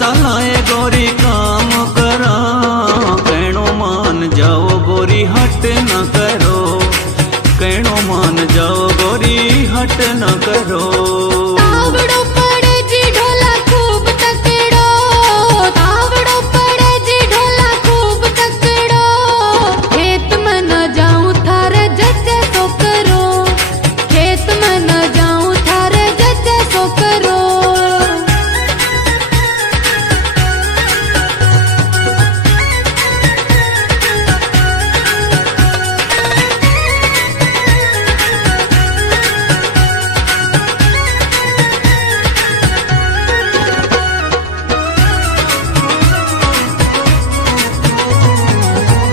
चलाए गोरी काम करा, कहनो मान जाओ गोरी हट न करो, कहनो मान जाओ गोरी हट न करो। तावड़ो पड़े जी ढोला खूब तकड़ो, तावड़ो पड़े जी ढोला खूब तकड़ो, खेत में न जाऊं थारे जैसे तो करो, खेत में न जाऊं थारे जैसे तो करो।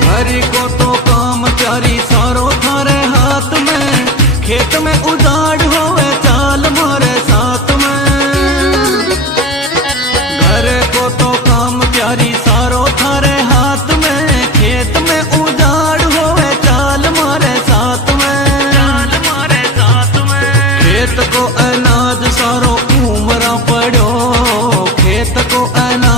हरी को तो काम प्यारी सारो थारे हाथ में, खेत में उजाड़ होवे चाल मारे साथ में। घर को तो काम प्यारी सारो थारे हाथ में, खेत में उजाड़ होवे चाल मारे साथ में, चाल मारे साथ में। खेत को अनाज सारो उमरा पड़ो, खेत को अनाज